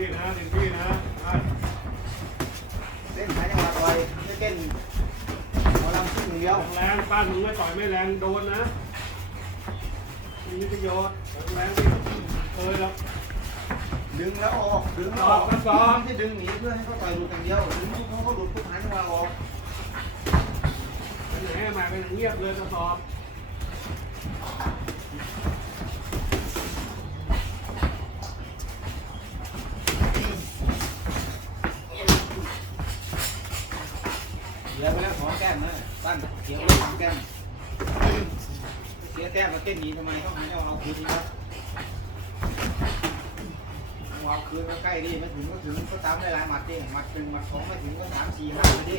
พี่นะถึงพี่นะอะเล่นหายจังหวะต่อยไม่เต้นหมอลำขึ้นอย่างเดียวแรงป้านมึงไม่ต่อยไม่แรงโดนนะมีประโยชน์แรงไม่เคยหรอกดึงแล้วออกดึงแล้วออกไม่ใช่ดึงหนีเพื่อให้เขาต่อยหลุดอย่างเดียวดึงปุ๊บเขาก็หลุดปุ๊บหายจังหวะออกไปไหนมาเป็นเงียบเลยกระสอบ เสียไปแล้วสอง แก้มนะตั้นเสียไปแล้วสองแก้มเสียแต้มมาเต้นหนีทำไมต้องให้เราเอาคืนดีครับเอาคืนก็ใกล้ดิไม่ถึงก็ถึงก็ตามได้หลายหมัดดิหมัดหนึ่งหมัดสองไม่ถึงก็สามสี่ห้าเลยดิ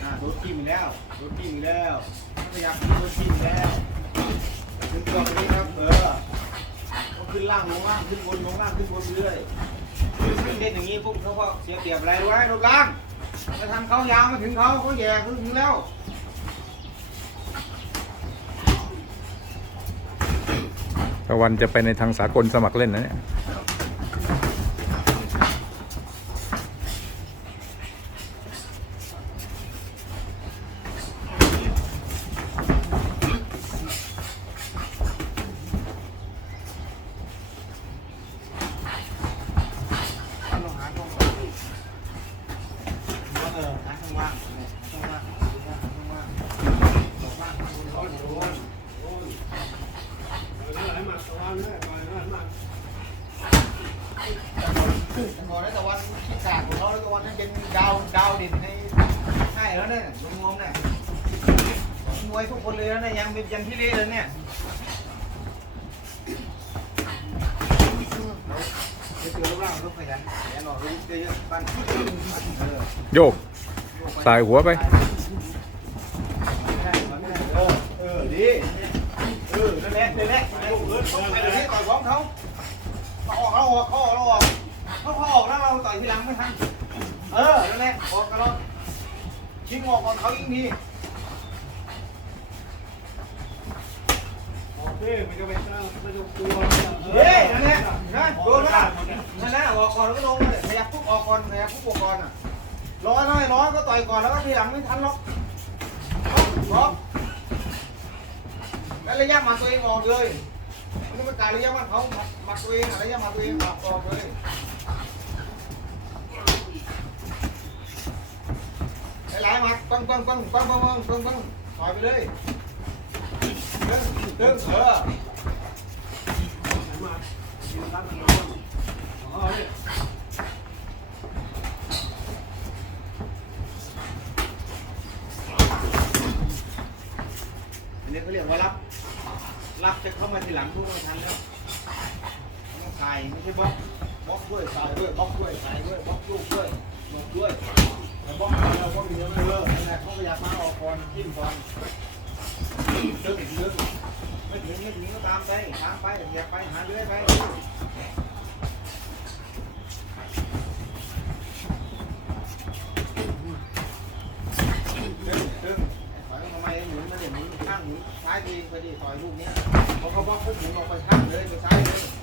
อ่าโดนทิ่มอีกแล้วโดนทิ่มอีกแล้วพยายามโดนทิ่มแล้วถึงตัวนี้ครับเออก็ขึ้นล่างลงล่างขึ้นบนลงล่างขึ้นบนเรื่อย เล่นอย่างนี้ปุ๊บเขาก็เสียเปรียบอะไรไว้รูปร่างจะทำเขายาวมาถึงเขาเขาแย่เขาถึงแล้วตะวันจะไปในทางสากลสมัครเล่นนะเนี่ย ก่อนแล้วแต่วันที่กากของเขาแล้วก็วันนั้เป็นดาวดาวด่นให้แล้วเนี่ยงงๆเนี่ยมวยทุกคนเลยนะเนี่ยยังยังที่เล่เลยเนี่ยจย่โยก สายหัวไปเออดีเออนั่นแหละนั่นแหละไอ้เอิร์ธไอ้เดี๋ยวนี้ต่อยของเขาเขาออกเราออกเขาออกเราออกเขาออกแล้วเราต่อยทีหลังไม่ทันเออนั่นแหละออกกันเราชิงออกก่อนเขายิ่งดีโอเคมันจะไปสร้างมันจะกลัวเฮ้ยนั่นแหละนะโดนแล้วนั่นแหละออกก่อนแล้วก็ลงเลยขยับปุ๊บออกก่อนขยับปุ๊บออกก่อนอะ ร้อยน้อยร้อยก็ต่อยก่อนแล้วก็ทีหลังไม่ทันหรอกหรอกแล้วระยะมัดตัวเองออกเลยไม่ต้องไปการระยะมัดเขาหมัดตัวเองอะระยะมัดตัวเองออกออกเลยหลายหมัดปังปังปังปังปังปังปังปังต่อยไปเลยตึ้งตึ้งเออมายืนรับมันอ๋อเนี่ย อั นนี้เขาเรียกว่ารับ รับจะเข้ามาทีหลังทุกไม่ทันแล้วต้องถ่ายไม่ใช่บล็อกบล็อกด้วยถ่ายด้วยบล็อกด้วยถ่ายด้วยบล็อกลูกด้วยหมดด้วยแต่บล็อกเดียวบล็อกเยวไม่เลิกนั่นแหละเขาพยายามมาออกก่อนจิ้มก่อนดึงดึงไม่ถึงไม่ถึงก็ตามไปตามไปอย่าไปหาเรื่อยไป ซ้ายดีไปดิต่อยลูกเนี้ยพอเขาบล็อกปุ๊บหมุนออกไปข้างเลยไปซ้ายเลย